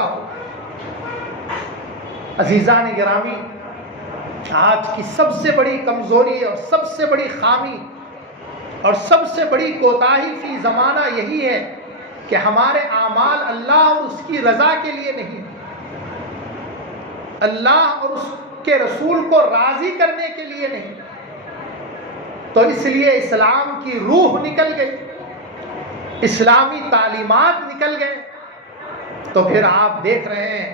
بیٹھا ہو۔ عزیزان گرامی، آج کی سب سے بڑی کمزوری اور سب سے بڑی خامی اور سب سے بڑی کوتاہی فی زمانہ یہی ہے کہ ہمارے اعمال اللہ اور اس کی رضا کے لیے نہیں، اللہ اور اس کے رسول کو راضی کرنے کے لیے نہیں۔ تو اس لیے اسلام کی روح نکل گئی، اسلامی تعلیمات نکل گئے۔ تو پھر آپ دیکھ رہے ہیں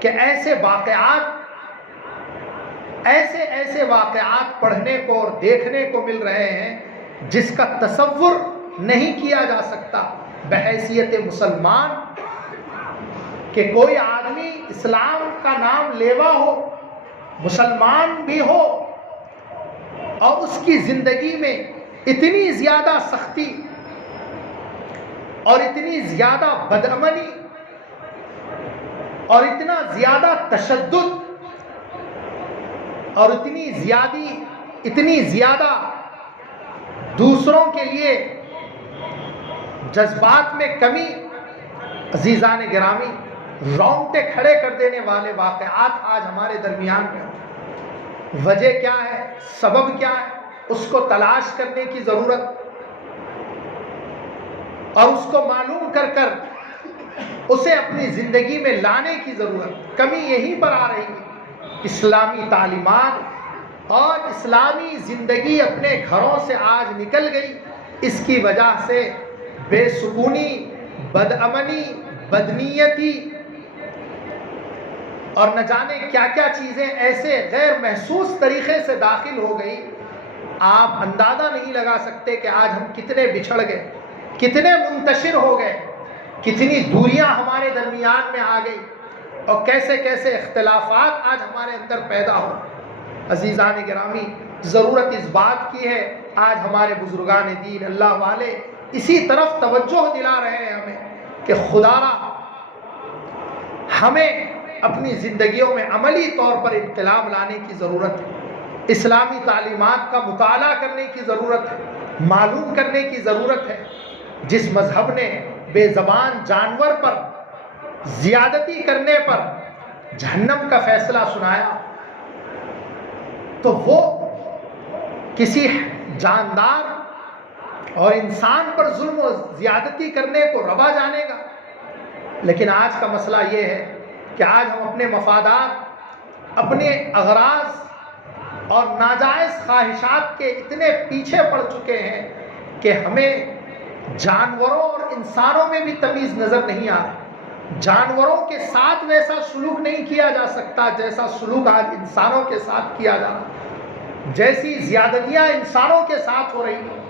کہ ایسے واقعات پڑھنے کو اور دیکھنے کو مل رہے ہیں جس کا تصور نہیں کیا جا سکتا بحیثیت مسلمان، کہ کوئی آدمی اسلام کا نام لیوا ہو، مسلمان بھی ہو، اور اس کی زندگی میں اتنی زیادہ سختی اور اتنی زیادہ بدعملی اور اتنا زیادہ تشدد اور اتنی زیادہ دوسروں کے لیے جذبات میں کمی۔ عزیزان گرامی، رونگٹے کھڑے کر دینے والے واقعات آج ہمارے درمیان میں ہیں۔ وجہ کیا ہے؟ سبب کیا ہے؟ اس کو تلاش کرنے کی ضرورت اور اس کو معلوم کر کر اسے اپنی زندگی میں لانے کی ضرورت۔ کمی یہیں پر آ رہی ہے۔ اسلامی تعلیمات اور اسلامی زندگی اپنے گھروں سے آج نکل گئی۔ اس کی وجہ سے بے سکونی، بدعملی، بدنیتی اور نہ جانے کیا کیا چیزیں ایسے غیر محسوس طریقے سے داخل ہو گئی، آپ اندازہ نہیں لگا سکتے کہ آج ہم کتنے بچھڑ گئے، کتنے منتشر ہو گئے، کتنی دوریاں ہمارے درمیان میں آ گئی، اور کیسے کیسے اختلافات آج ہمارے اندر پیدا ہو۔ عزیزان گرامی، ضرورت اس بات کی ہے، آج ہمارے بزرگان دین اللہ والے اسی طرف توجہ دلا رہے ہیں ہمیں کہ خدا را ہمیں اپنی زندگیوں میں عملی طور پر انقلاب لانے کی ضرورت ہے، اسلامی تعلیمات کا مطالعہ کرنے کی ضرورت ہے، معلوم کرنے کی ضرورت ہے۔ جس مذہب نے بے زبان جانور پر زیادتی کرنے پر جہنم کا فیصلہ سنایا، تو وہ کسی جاندار اور انسان پر ظلم و زیادتی کرنے کو روا جانے گا۔ لیکن آج کا مسئلہ یہ ہے کہ آج ہم اپنے مفادات، اپنے اغراض اور ناجائز خواہشات کے اتنے پیچھے پڑ چکے ہیں کہ ہمیں جانوروں اور انسانوں میں بھی تمیز نظر نہیں آ رہی۔ جانوروں کے ساتھ ویسا سلوک نہیں کیا جا سکتا جیسا سلوک آج انسانوں کے ساتھ کیا جا رہا، جیسی زیادتیاں انسانوں کے ساتھ ہو رہی ہیں۔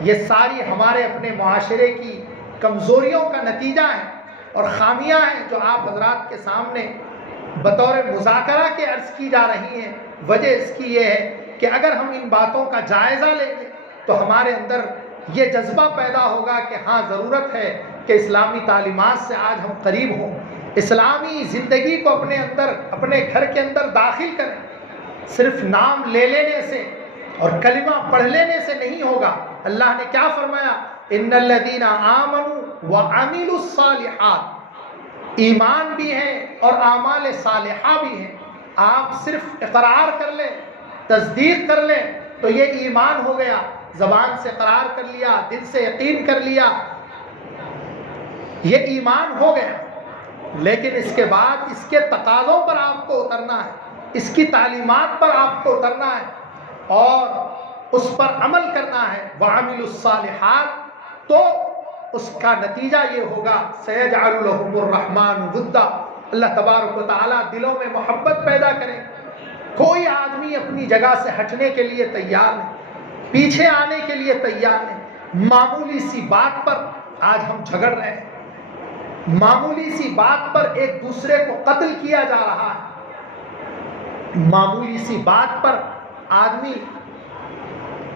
یہ ساری ہمارے اپنے معاشرے کی کمزوریوں کا نتیجہ ہے اور خامیاں ہیں جو آپ حضرات کے سامنے بطور مذاکرہ کے عرض کی جا رہی ہیں۔ وجہ اس کی یہ ہے کہ اگر ہم ان باتوں کا جائزہ لیں گے تو ہمارے اندر یہ جذبہ پیدا ہوگا کہ ہاں ضرورت ہے کہ اسلامی تعلیمات سے آج ہم قریب ہوں، اسلامی زندگی کو اپنے گھر کے اندر داخل کریں۔ صرف نام لے لینے سے اور کلمہ پڑھ لینے سے نہیں ہوگا۔ اللہ نے کیا فرمایا؟ ان الذین آمنوا وعملوا الصالحات، ایمان بھی ہے اور اعمال صالحہ بھی ہیں۔ آپ صرف اقرار کر لیں، تصدیق کر لیں تو یہ ایمان ہو گیا، زبان سے اقرار کر لیا، دل سے یقین کر لیا، یہ ایمان ہو گیا۔ لیکن اس کے بعد اس کے تقاضوں پر آپ کو اترنا ہے، اس کی تعلیمات پر آپ کو اترنا ہے اور اس پر عمل کرنا ہے۔ وَعَمِلُوا الصَّالِحَاتِ، تو اس کا نتیجہ یہ ہوگا سَيَجْعَلُ لَهُمُ الرَّحْمَنُ وُدًّا، اللہ تبارک و تعالیٰ دلوں میں محبت پیدا کرے۔ کوئی آدمی اپنی جگہ سے ہٹنے کے لیے تیار نہیں، پیچھے آنے کے لیے تیار نہیں۔ معمولی سی بات پر آج ہم جھگڑ رہے ہیں، معمولی سی بات پر ایک دوسرے کو قتل کیا جا رہا ہے، معمولی سی بات پر آدمی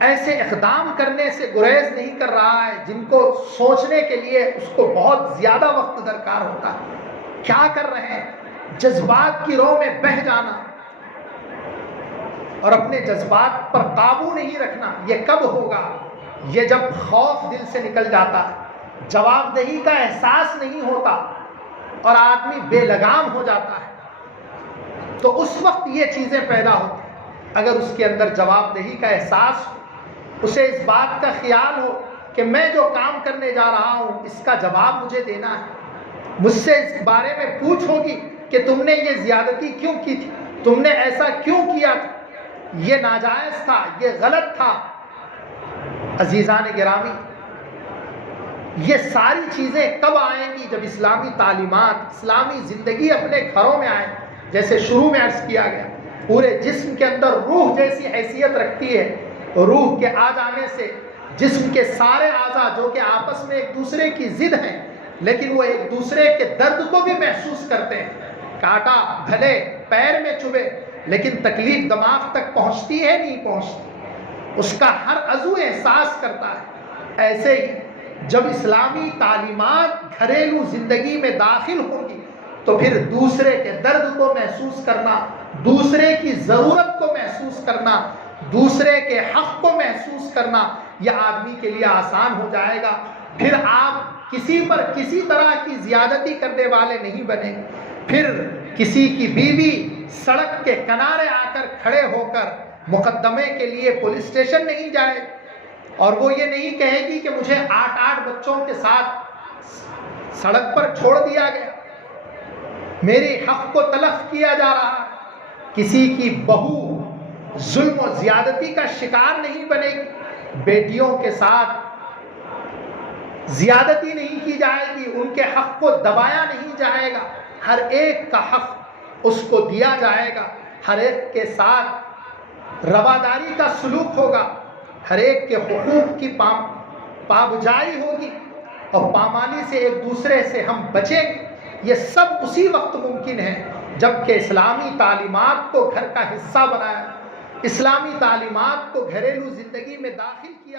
ایسے اقدام کرنے سے گریز نہیں کر رہا ہے جن کو سوچنے کے لیے اس کو بہت زیادہ وقت درکار ہوتا ہے۔ کیا کر رہے ہیں؟ جذبات کی رو میں بہہ جانا اور اپنے جذبات پر قابو نہیں رکھنا۔ یہ کب ہوگا؟ یہ جب خوف دل سے نکل جاتا ہے، جواب دہی کا احساس نہیں ہوتا، اور آدمی بے لگام ہو جاتا ہے، تو اس وقت یہ چیزیں پیدا ہوتی ہیں۔ اگر اس کے اندر جواب دہی کا احساس ہو، اسے اس بات کا خیال ہو کہ میں جو کام کرنے جا رہا ہوں اس کا جواب مجھے دینا ہے، مجھ سے اس بارے میں پوچھ ہوگی کہ تم نے یہ زیادتی کیوں کی تھی، تم نے ایسا کیوں کیا تھا، یہ ناجائز تھا، یہ غلط تھا۔ عزیزان گرامی، یہ ساری چیزیں کب آئیں گی؟ جب اسلامی تعلیمات، اسلامی زندگی اپنے گھروں میں آئے۔ جیسے شروع میں عرض کیا گیا، پورے جسم کے اندر روح جیسی حیثیت رکھتی ہے، روح کے آ جانے سے جسم کے سارے اعضاء جو کہ آپس میں ایک دوسرے کی ضد ہیں لیکن وہ ایک دوسرے کے درد کو بھی محسوس کرتے ہیں۔ کانٹا بھلے پیر میں چبھے لیکن تکلیف دماغ تک پہنچتی ہے نہیں پہنچتی، اس کا ہر عضو احساس کرتا ہے۔ ایسے ہی جب اسلامی تعلیمات گھریلو زندگی میں داخل ہوگی تو پھر دوسرے کے درد کو محسوس کرنا، دوسرے کی ضرورت کو محسوس کرنا، دوسرے کے حق کو محسوس کرنا یہ آدمی کے لیے آسان ہو جائے گا۔ پھر آپ کسی پر کسی طرح کی زیادتی کرنے والے نہیں بنیں گے۔ پھر کسی کی بیوی سڑک کے کنارے آ کر کھڑے ہو کر مقدمے کے لیے پولیس اسٹیشن نہیں جائے اور وہ یہ نہیں کہے گی کہ مجھے 8 بچوں کے ساتھ سڑک پر چھوڑ دیا گیا، میرے حق کو تلف کیا جا رہا ہے۔ کسی کی بہو ظلم و زیادتی کا شکار نہیں بنے گی، بیٹیوں کے ساتھ زیادتی نہیں کی جائے گی، ان کے حق کو دبایا نہیں جائے گا، ہر ایک کا حق اس کو دیا جائے گا، ہر ایک کے ساتھ رواداری کا سلوک ہوگا، ہر ایک کے حقوق کی پابجائی ہوگی اور پامالی سے ایک دوسرے سے ہم بچیں گے۔ یہ سب اسی وقت ممکن ہے جب کہ اسلامی تعلیمات کو گھر کا حصہ بنایا، اسلامی تعلیمات کو گھریلو زندگی میں داخل کیا۔